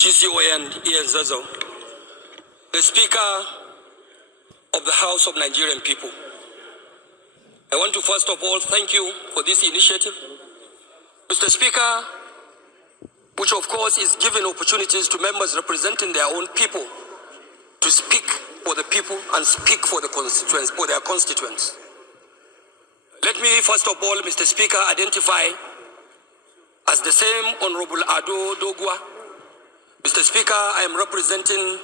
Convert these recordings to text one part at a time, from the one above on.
GCON Ian Zazo, the Speaker of the House of Nigerian People. I want to first of all thank you for this initiative. Mr. Speaker, which of course is giving opportunities to members representing their own people to speak for the people and speak for the constituents, for their constituents. Let me first of all, Mr. Speaker, identify as the same Honorable Ado Dogwa. Mr. Speaker, I am representing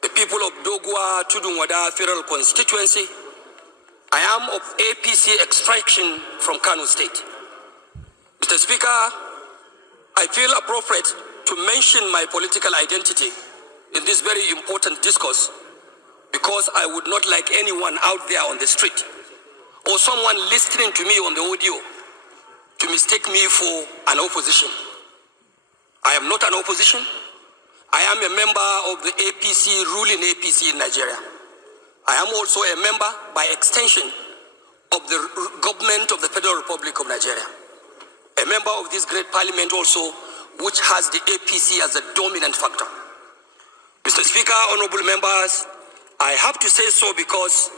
the people of Dogwa Tudunwada Federal Constituency. I am of APC extraction from Kano State. Mr. Speaker, I feel appropriate to mention my political identity in this very important discourse because I would not like anyone out there on the street or someone listening to me on the audio to mistake me for an opposition. I am not an opposition. I am a member of the APC, ruling APC in Nigeria. I am also a member, by extension, of the government of the Federal Republic of Nigeria. A member of this great parliament also, which has the APC as a dominant factor. Mr. Speaker, honorable members, I have to say so because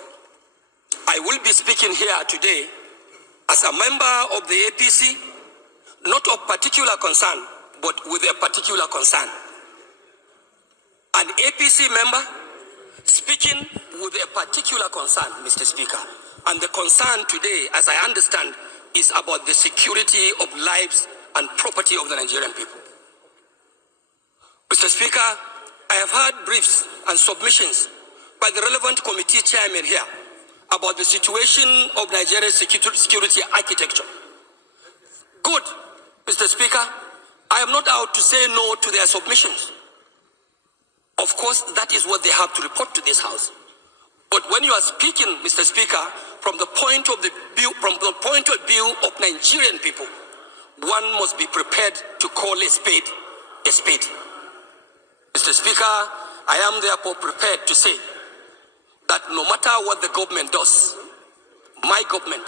I will be speaking here today as a member of the APC, not of particular concern, but with a particular concern. An APC member speaking with a particular concern, Mr. Speaker. And the concern today, as I understand, is about the security of lives and property of the Nigerian people. Mr. Speaker, I have heard briefs and submissions by the relevant committee chairman here about the situation of Nigeria's security architecture. Good, Mr. Speaker. I am not out to say no to their submissions. Of course, that is what they have to report to this House. But when you are speaking, Mr. Speaker, from the point of view of Nigerian people, one must be prepared to call a spade a spade. Mr. Speaker, I am therefore prepared to say that no matter what the government does, my government,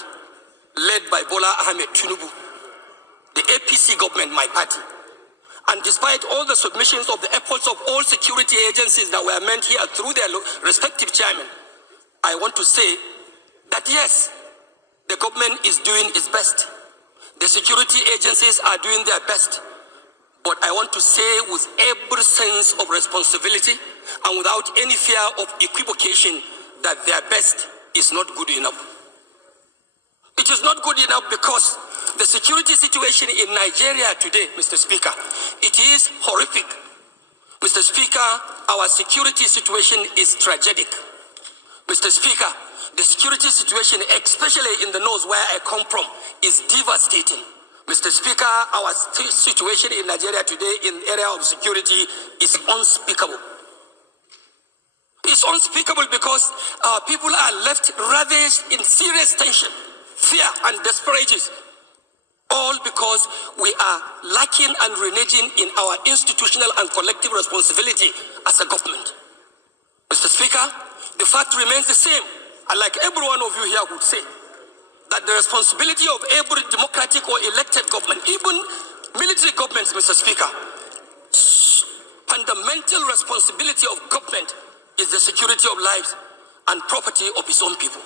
led by Bola Ahmed Tinubu, the APC government, my party, and despite all the submissions of the efforts of all security agencies that were meant here through their respective chairmen, I want to say that yes, the government is doing its best. The security agencies are doing their best. But I want to say with every sense of responsibility and without any fear of equivocation that their best is not good enough. It is not good enough because the security situation in Nigeria today, Mr. Speaker, it is horrific. Mr. Speaker, our security situation is tragic. Mr. Speaker, the security situation, especially in the north where I come from, is devastating. Mr. Speaker, our situation in Nigeria today in the area of security is unspeakable. It's unspeakable because our people are left ravaged in serious tension, fear, and desperation. All because we are lacking and reneging in our institutional and collective responsibility as a government. Mr. Speaker, the fact remains the same, and like every one of you here would say, that the responsibility of every democratic or elected government, even military governments, Mr. Speaker, fundamental responsibility of government is the security of lives and property of its own people.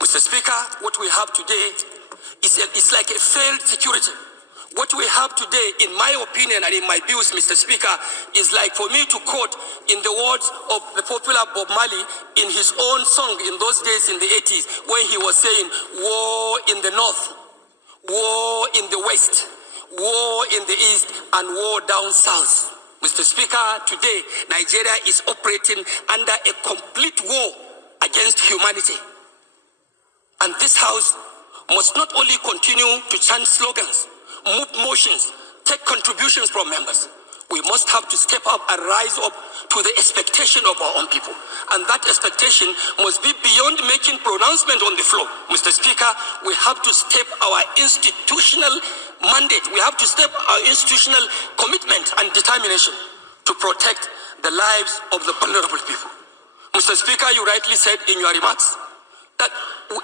Mr. Speaker, what we have today is like a failed security. What we have today, in my opinion and in my views, Mr. Speaker, is like for me to quote in the words of the popular Bob Marley in his own song in those days in the 80s, when he was saying, war in the north, war in the west, war in the east, and war down south. Mr. Speaker, today, Nigeria is operating under a complete war against humanity. And this House must not only continue to chant slogans, move motions, take contributions from members. We must have to step up and rise up to the expectation of our own people. And that expectation must be beyond making pronouncement on the floor. Mr. Speaker, we have to step our institutional mandate. We have to step our institutional commitment and determination to protect the lives of the vulnerable people. Mr. Speaker, you rightly said in your remarks that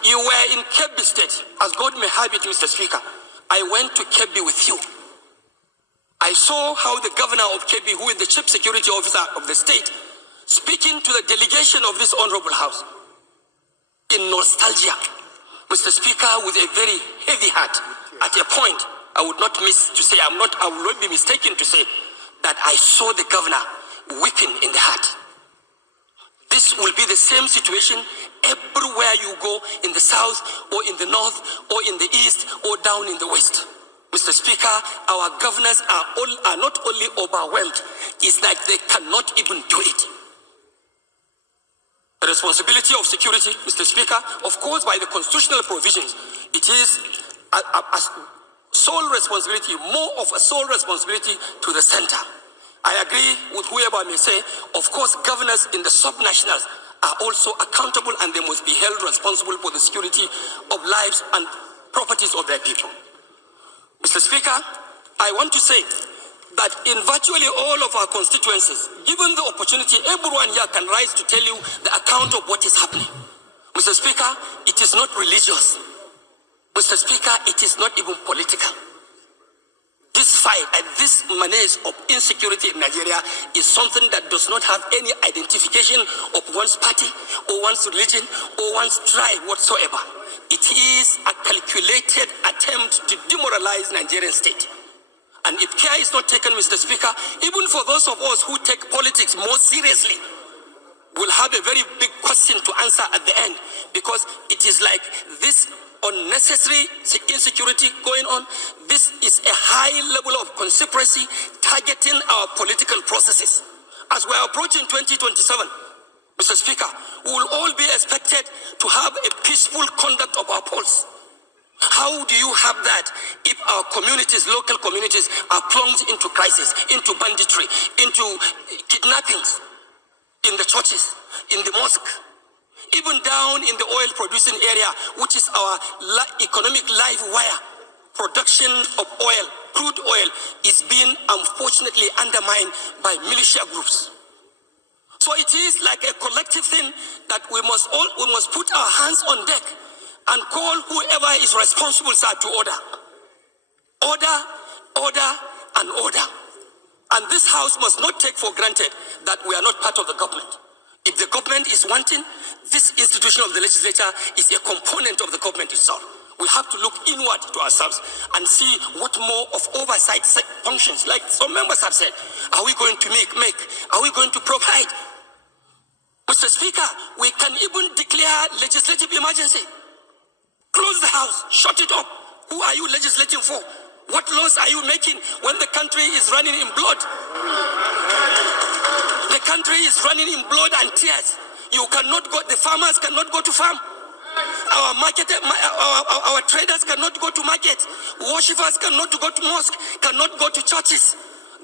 you were in Kebbi State. As God may have it, Mr. Speaker, I went to Kebbi with you. I saw how the governor of Kebbi, who is the chief security officer of the state, speaking to the delegation of this honorable house in nostalgia, Mr. Speaker, with a very heavy heart. At a point, I would not miss to say, I will not be mistaken to say that I saw the governor weeping in the heart. This will be the same situation everywhere you go, in the south or in the north or in the east or down in the west. Mr. Speaker, our governors are not only overwhelmed, it's like they cannot even do it. The responsibility of security, Mr. Speaker, of course, by the constitutional provisions, it is a sole responsibility, more of a sole responsibility to the center. I agree with whoever may say, of course, governors in the subnationals are also accountable and they must be held responsible for the security of lives and properties of their people. Mr. Speaker, I want to say that in virtually all of our constituencies, given the opportunity, everyone here can rise to tell you the account of what is happening. Mr. Speaker, it is not religious. Mr. Speaker, it is not even political. This fight and this menace of insecurity in Nigeria is something that does not have any identification of one's party or one's religion or one's tribe whatsoever. It is a calculated attempt to demoralize Nigerian state. And if care is not taken, Mr. Speaker, even for those of us who take politics more seriously, we'll have a very big question to answer at the end, because it is like this unnecessary insecurity going on. This is a high level of conspiracy targeting our political processes. As we are approaching 2027, Mr. Speaker, we will all be expected to have a peaceful conduct of our polls. How do you have that if our communities, local communities, are plunged into crisis, into banditry, into kidnappings in the churches, in the mosque, even down in the oil producing area, which is our economic live wire? Production of oil, crude oil, is being unfortunately undermined by militia groups. So it is like a collective thing that we must put our hands on deck and call whoever is responsible, sir, to order. Order, order, and order. And this house must not take for granted that we are not part of the government. If the government is wanting, this institution of the legislature is a component of the government itself. We have to look inward to ourselves and see what more of oversight functions, like some members have said, are we going to make? Are we going to provide? Mr. Speaker, we can even declare legislative emergency. Close the house, shut it up. Who are you legislating for? What laws are you making when the country is running in blood? The country is running in blood and tears. You cannot go, the farmers cannot go to farm. Our traders cannot go to market. Worshippers cannot go to mosque, cannot go to churches.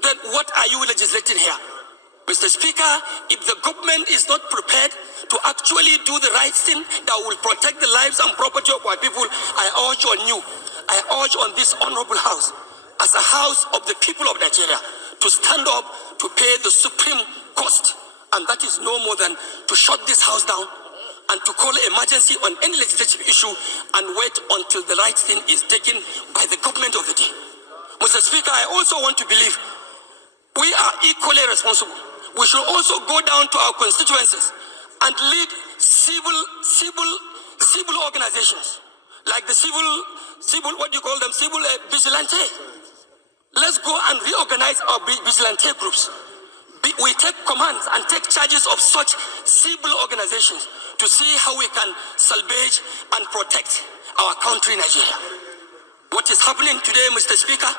Then what are you legislating here? Mr. Speaker, if the government is not prepared to actually do the right thing that will protect the lives and property of our people, I urge on you, I urge on this honorable house, as a house of the people of Nigeria, to stand up to pay the supreme cost. And that is no more than to shut this house down and to call emergency on any legislative issue and wait until the right thing is taken by the government of the day. Mr. Speaker, I also want to believe we are equally responsible. We should also go down to our constituencies and lead civil organizations, like the civil vigilante. Let's go and reorganize our vigilante groups. We take commands and take charges of such civil organizations to see how we can salvage and protect our country, Nigeria. What is happening today, Mr. Speaker,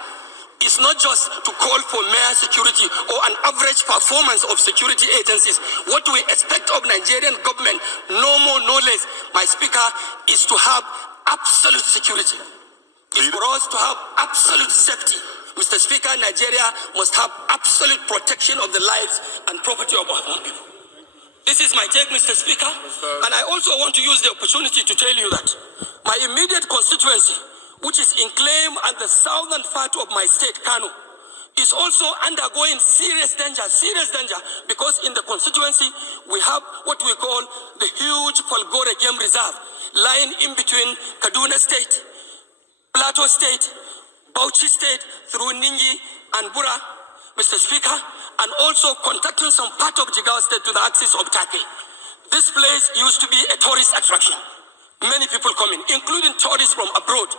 is not just to call for mere security or an average performance of security agencies. What we expect of Nigerian government, no more, no less, my Speaker, is to have absolute security. It's for us to have absolute safety. Mr. Speaker, Nigeria must have absolute protection of the lives and property of our own people. This is my take, Mr. Speaker. And I also want to use the opportunity to tell you that my immediate constituency, which is in claim at the southern part of my state, Kano, is also undergoing serious danger, because in the constituency, we have what we call the huge Polgore Game Reserve, lying in between Kaduna State, Plateau State, Bauchi State through Ningi and Bura, Mr. Speaker, and also contacting some part of Jigawa State to the axis of Turkey. This place used to be a tourist attraction. Many people coming, including tourists from abroad.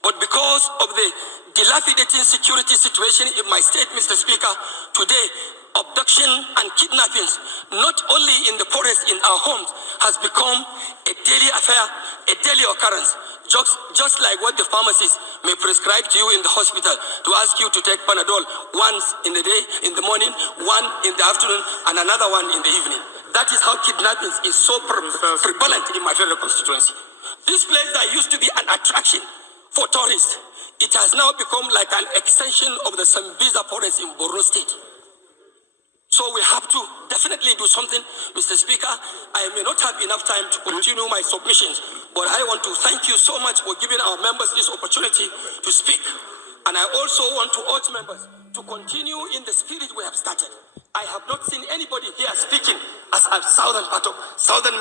But because of the dilapidating security situation in my state, Mr. Speaker, today, abduction and kidnappings, not only in the forest, in our homes, has become a daily affair, a daily occurrence. Just like what the pharmacist may prescribe to you in the hospital to ask you to take Panadol once in the day, in the morning, one in the afternoon, and another one in the evening. That is how kidnapping is so prevalent in my federal constituency. This place that used to be an attraction for tourists, it has now become like an extension of the Sambisa forest in Borno State. So we have to definitely do something. Mr. Speaker, I may not have enough time to continue my submissions, but I want to thank you so much for giving our members this opportunity to speak. And I also want to urge members to continue in the spirit we have started. I have not seen anybody here speaking as a southern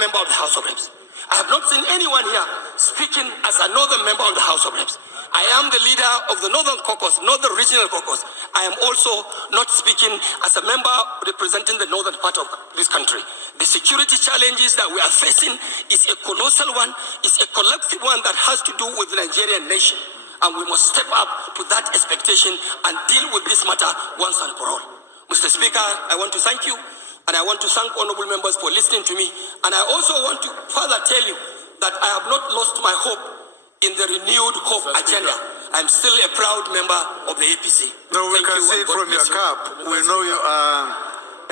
member of the House of Reps. I have not seen anyone here speaking as a northern member of the House of Reps. I am the leader of the Northern Caucus, Northern Regional Caucus. I am also not speaking as a member representing the northern part of this country. The security challenges that we are facing is a colossal one, is a collective one that has to do with the Nigerian nation. And we must step up to that expectation and deal with this matter once and for all. Mr. Speaker, I want to thank you, and I want to thank honorable members for listening to me. And I also want to further tell you that I have not lost my hope in the renewed hope agenda. I'm still a proud member of the APC. No, we can see it from your cap. We know you are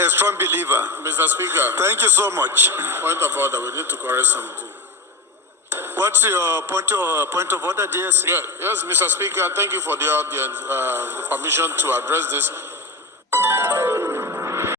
a strong believer. Mr. Speaker. Thank you so much. Point of order. We need to correct something. What's your point of order, DS? Yes, Mr. Speaker. Thank you for the permission to address this.